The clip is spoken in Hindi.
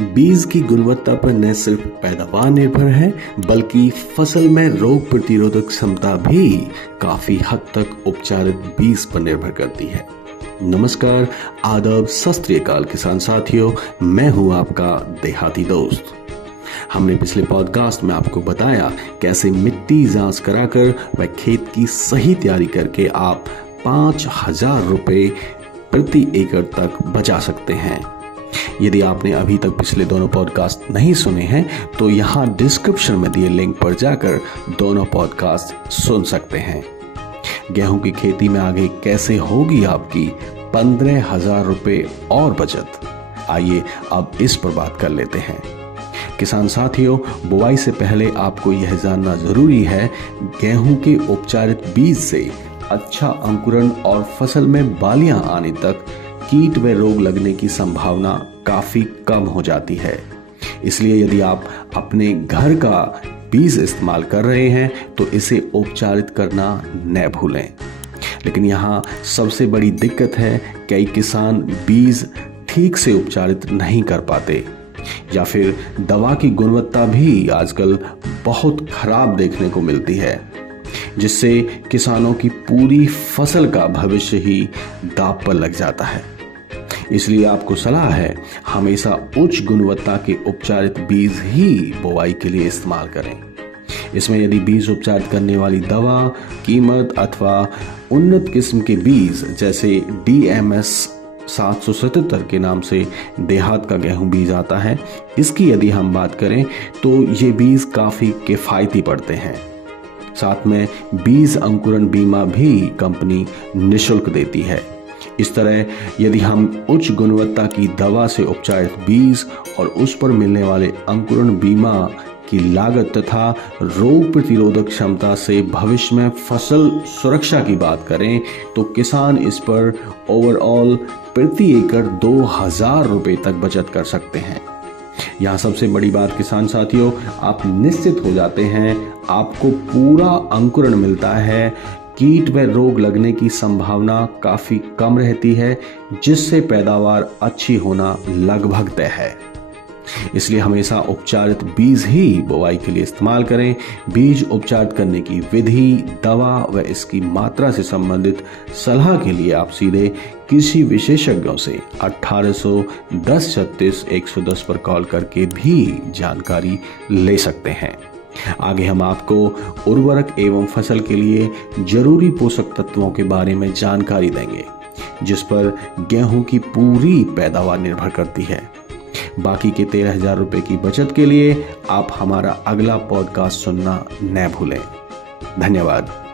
बीज की गुणवत्ता पर न सिर्फ पैदावार निर्भर है, बल्कि फसल में रोग प्रतिरोधक क्षमता भी काफी हद तक उपचारित बीज पर निर्भर करती है। नमस्कार, आदाब, सत श्री अकाल किसान साथियों, मैं हूं आपका देहाती दोस्त। हमने पिछले पॉडकास्ट में आपको बताया कैसे मिट्टी जांच कराकर व खेत की सही तैयारी करके आप 5,000 रुपए प्रति एकड़ तक बचा सकते हैं। यदि आपने अभी तक पिछले दोनों पॉडकास्ट नहीं सुने हैं तो यहाँ डिस्क्रिप्शन में दिए लिंक पर जाकर दोनों पॉडकास्ट सुन सकते हैं। गेहूं की खेती में आगे कैसे होगी आपकी 15,000 रुपए और बचत, आइए अब इस पर बात कर लेते हैं। किसान साथियों, बुआई से पहले आपको यह जानना जरूरी है, गेहूं के उपचारित बीज से अच्छा अंकुरण और फसल में बालियां आने तक कीट व रोग लगने की संभावना काफी कम हो जाती है। इसलिए यदि आप अपने घर का बीज इस्तेमाल कर रहे हैं तो इसे उपचारित करना न भूलें। लेकिन यहाँ सबसे बड़ी दिक्कत है, कई किसान बीज ठीक से उपचारित नहीं कर पाते या फिर दवा की गुणवत्ता भी आजकल बहुत खराब देखने को मिलती है, जिससे किसानों की पूरी फसल का भविष्य ही दांव पर लग जाता है। इसलिए आपको सलाह है, हमेशा उच्च गुणवत्ता के उपचारित बीज ही बुआई के लिए इस्तेमाल करें। इसमें यदि बीज उपचारित करने वाली दवा, कीमत अथवा उन्नत किस्म के बीज जैसे DMS 777 के नाम से देहात का गेहूं बीज आता है, इसकी यदि हम बात करें तो ये बीज काफ़ी किफ़ायती पड़ते हैं। साथ में बीज अंकुरण बीमा भी कंपनी निःशुल्क देती है। इस तरह यदि हम उच्च गुणवत्ता की दवा से उपचारित बीज और उस पर मिलने वाले अंकुरण बीमा की लागत तथा रोग प्रतिरोधक क्षमता से भविष्य में फसल सुरक्षा की बात करें तो किसान इस पर ओवरऑल प्रति एकड़ 2,000 रुपए तक बचत कर सकते हैं। यहाँ सबसे बड़ी बात किसान साथियों, आप निश्चित हो जाते हैं, आपको पूरा अंकुरण मिलता है, कीट व रोग लगने की संभावना काफी कम रहती है, जिससे पैदावार अच्छी होना लगभग तय है। इसलिए हमेशा उपचारित बीज ही बुआई के लिए इस्तेमाल करें। बीज उपचारित करने की विधि, दवा व इसकी मात्रा से संबंधित सलाह के लिए आप सीधे कृषि विशेषज्ञों से 1800-1036-110 पर कॉल करके भी जानकारी ले सकते हैं। आगे हम आपको उर्वरक एवं फसल के लिए जरूरी पोषक तत्वों के बारे में जानकारी देंगे, जिस पर गेहूं की पूरी पैदावार निर्भर करती है। बाकी के 13,000 रुपए की बचत के लिए आप हमारा अगला पॉडकास्ट सुनना न भूलें। धन्यवाद।